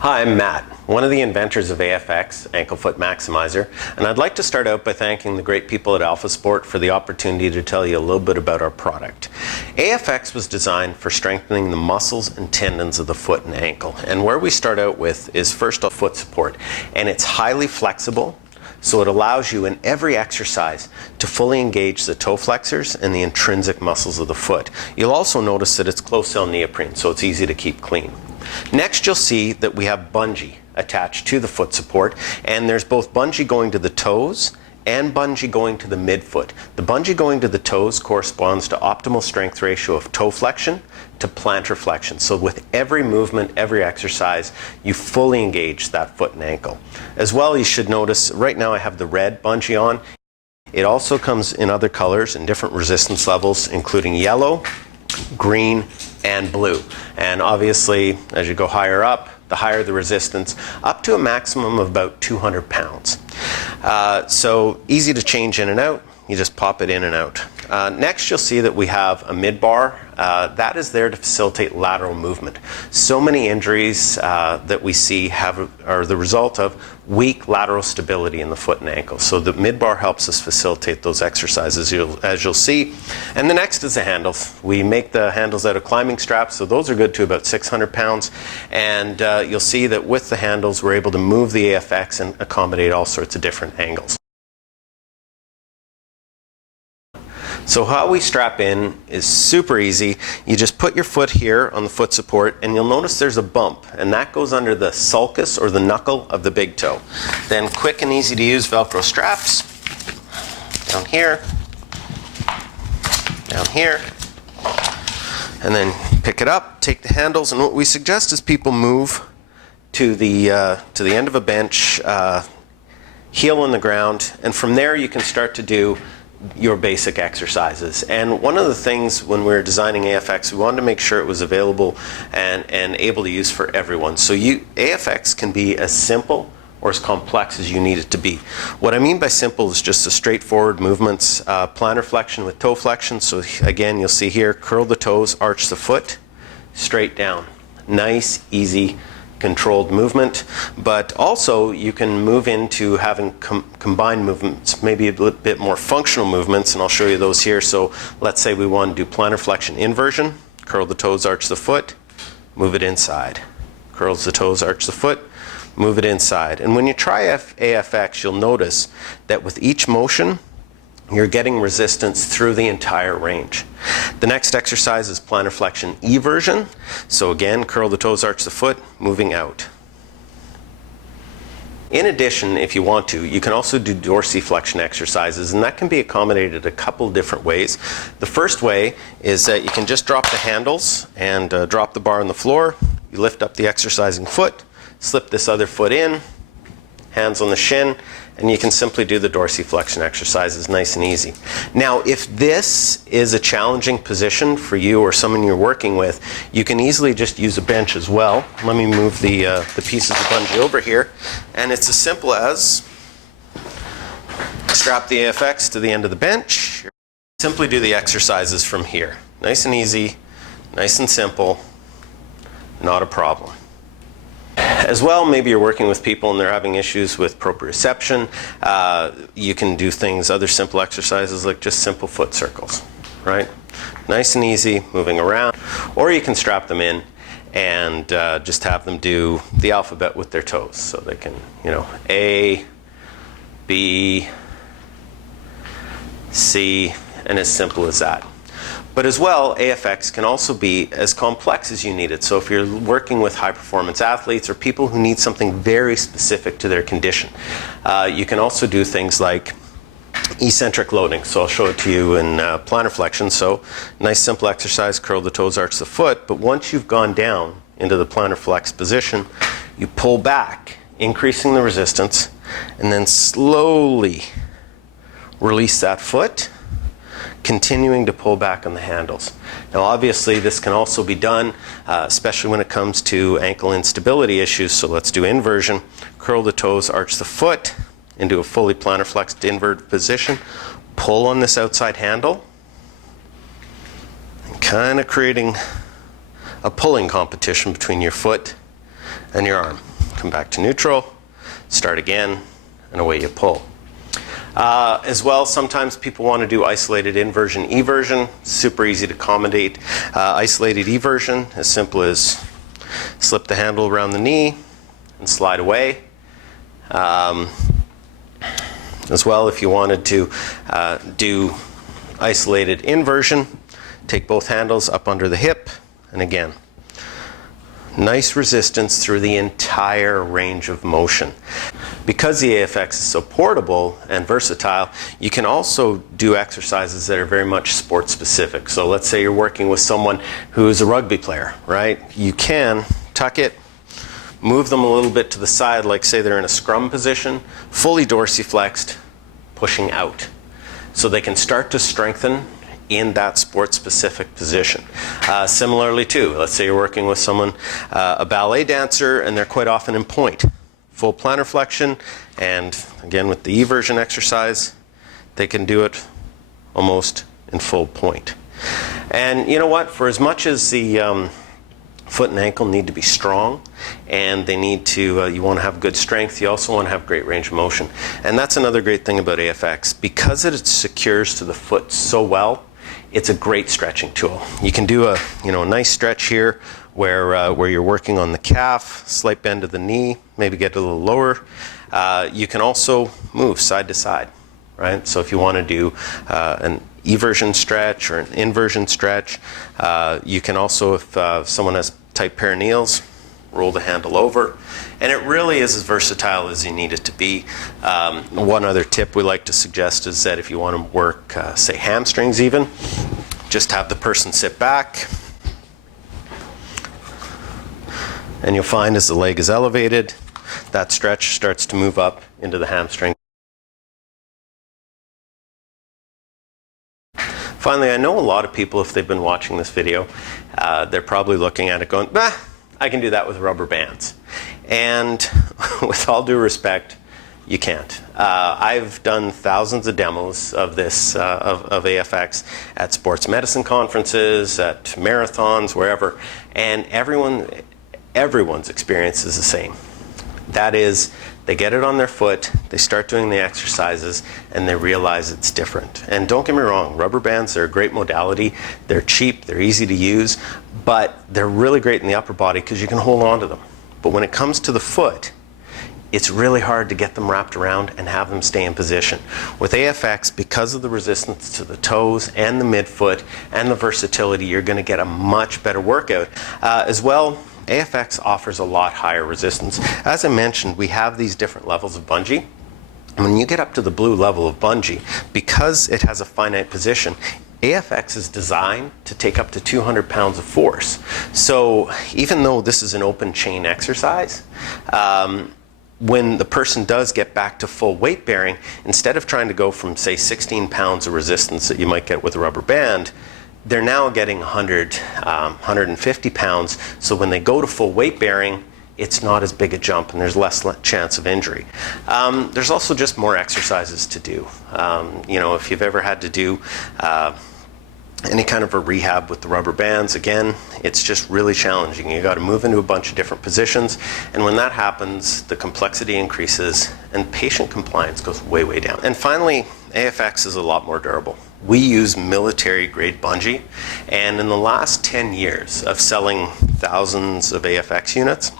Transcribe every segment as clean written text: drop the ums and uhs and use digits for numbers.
Hi, I'm Matt, one of the inventors of AFX, Ankle Foot Maximizer, and I'd like to start out by thanking the great people at AlphaSport for the opportunity to tell you a little bit about our product. AFX was designed for strengthening the muscles and tendons of the foot and ankle, and where we start out with is first off foot support, and it's highly flexible, so it allows you in every exercise to fully engage the toe flexors and the intrinsic muscles of the foot. You'll also notice that it's closed-cell neoprene, so it's easy to keep clean. Next, you'll see that we have bungee attached to the foot support, and there's both bungee going to the toes and bungee going to the midfoot. The bungee going to the toes corresponds to optimal strength ratio of toe flexion to plantar flexion. So with every movement, every exercise, you fully engage that foot and ankle. As well, you should notice right now I have the red bungee on. It also comes in other colors and different resistance levels, including yellow, green, and blue. And obviously, as you go higher up, the higher the resistance, up to a maximum of about 200 pounds. So easy to change in and out. You just pop it in and out. Next, you'll see that we have a mid bar. That is there to facilitate lateral movement. So many injuries that we see are the result of weak lateral stability in the foot and ankle. So the mid bar helps us facilitate those exercises, as you'll see. And the next is the handles. We make the handles out of climbing straps, so those are good to about 600 pounds. And you'll see that with the handles, we're able to move the AFX and accommodate all sorts of different angles. So how we strap in is super easy. You just put your foot here on the foot support, and you'll notice there's a bump, and that goes under the sulcus or the knuckle of the big toe. Then quick and easy to use Velcro straps down here, and then pick it up, take the handles, and what we suggest is people move to the end of a bench, heel on the ground, and from there you can start to do your basic exercises. And one of the things when we were designing AFX, we wanted to make sure it was available and able to use for everyone. So AFX can be as simple or as complex as you need it to be. What I mean by simple is just the straightforward movements, plantar flexion with toe flexion. So again, you'll see here, curl the toes, arch the foot, straight down. Nice, easy, controlled movement, but also you can move into having combined movements, maybe a little bit more functional movements, and I'll show you those here. So let's say we want to do plantar flexion inversion, curl the toes, arch the foot, move it inside. Curls the toes, arch the foot, move it inside. And when you try AFX, you'll notice that with each motion, you're getting resistance through the entire range. The next exercise is plantar flexion eversion. So again, curl the toes, arch the foot, moving out. In addition, if you want to, you can also do dorsiflexion exercises, and that can be accommodated a couple different ways. The first way is that you can just drop the handles and drop the bar on the floor. You lift up the exercising foot, slip this other foot in, hands on the shin, and you can simply do the dorsiflexion exercises nice and easy. Now, if this is a challenging position for you or someone you're working with, you can easily just use a bench as well. Let me move the pieces of bungee over here, and it's as simple as strap the AFX to the end of the bench. Simply do the exercises from here. Nice and easy, nice and simple, not a problem. As well, maybe you're working with people and they're having issues with proprioception. You can do other simple exercises like just simple foot circles, right? Nice and easy, moving around. Or you can strap them in and just have them do the alphabet with their toes. So they can, A, B, C, and as simple as that. But as well, AFX can also be as complex as you need it. So if you're working with high-performance athletes or people who need something very specific to their condition, you can also do things like eccentric loading. So I'll show it to you in plantar flexion. So nice simple exercise, curl the toes, arch the foot. But once you've gone down into the plantar flex position, you pull back, increasing the resistance, and then slowly release that foot, continuing to pull back on the handles. Now obviously this can also be done, especially when it comes to ankle instability issues. So let's do inversion. Curl the toes, arch the foot into a fully plantar flexed inverted position. Pull on this outside handle, and kind of creating a pulling competition between your foot and your arm. come back to neutral, start again, and away you pull. As well, sometimes people want to do isolated inversion, eversion. Super easy to accommodate. Isolated eversion, as simple as slip the handle around the knee and slide away. As well, if you wanted to do isolated inversion, take both handles up under the hip, and again, nice resistance through the entire range of motion. Because the AFX is so portable and versatile, you can also do exercises that are very much sport specific. So let's say you're working with someone who's a rugby player, right? You can tuck it, move them a little bit to the side, like say they're in a scrum position, fully dorsiflexed, pushing out. So they can start to strengthen in that sport-specific position. Similarly too, let's say you're working with someone, a ballet dancer, and they're quite often in point. Full plantar flexion, and again with the eversion exercise, they can do it almost in full point. And you know what, for as much as the foot and ankle need to be strong, and they need to, you want to have good strength, you also want to have great range of motion. And that's another great thing about AFX. Because it secures to the foot so well, it's a great stretching tool. You can do a nice stretch here where you're working on the calf, slight bend of the knee, maybe get a little lower. You can also move side to side, right? So if you want to do an eversion stretch or an inversion stretch, you can also, if someone has tight perineals, roll the handle over. And it really is as versatile as you need it to be. One other tip we like to suggest is that if you want to work, say, hamstrings even, just have the person sit back. And you'll find as the leg is elevated, that stretch starts to move up into the hamstring. Finally, I know a lot of people, if they've been watching this video, they're probably looking at it going, bah, I can do that with rubber bands. And with all due respect, you can't. I've done thousands of demos of this, of AFX at sports medicine conferences, at marathons, wherever, and everyone's experience is the same. That is, they get it on their foot, they start doing the exercises, and they realize it's different. And don't get me wrong, rubber bands are a great modality. They're cheap, they're easy to use, but they're really great in the upper body because you can hold on to them. But when it comes to the foot, it's really hard to get them wrapped around and have them stay in position. With AFX, because of the resistance to the toes and the midfoot and the versatility, you're going to get a much better workout. As well, AFX offers a lot higher resistance. As I mentioned, we have these different levels of bungee. When you get up to the blue level of bungee, because it has a finite position, AFX is designed to take up to 200 pounds of force. So even though this is an open chain exercise, when the person does get back to full weight bearing, instead of trying to go from, say, 16 pounds of resistance that you might get with a rubber band, they're now getting 150 pounds. So when they go to full weight bearing, it's not as big a jump and there's less chance of injury. There's also just more exercises to do. If you've ever had to do any kind of a rehab with the rubber bands, again, it's just really challenging. You got to move into a bunch of different positions, and when that happens, the complexity increases and patient compliance goes way, way down. And finally, AFX is a lot more durable. We use military-grade bungee, and in the last 10 years of selling thousands of AFX units,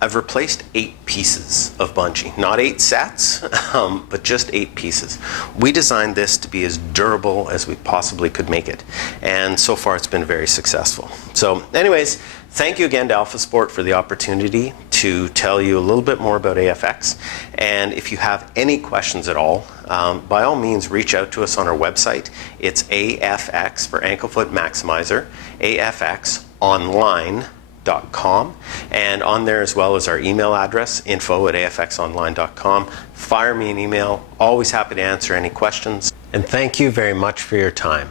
I've replaced 8 pieces of bungee. Not 8 sets, but just 8 pieces. We designed this to be as durable as we possibly could make it. And so far it's been very successful. So anyways, thank you again to AlphaSport for the opportunity to tell you a little bit more about AFX. And if you have any questions at all, by all means reach out to us on our website. It's AFX for Ankle Foot Maximizer, AFXonline.com, and on there as well as our email address, info@afxonline.com. Fire me an email. Always happy to answer any questions. And thank you very much for your time.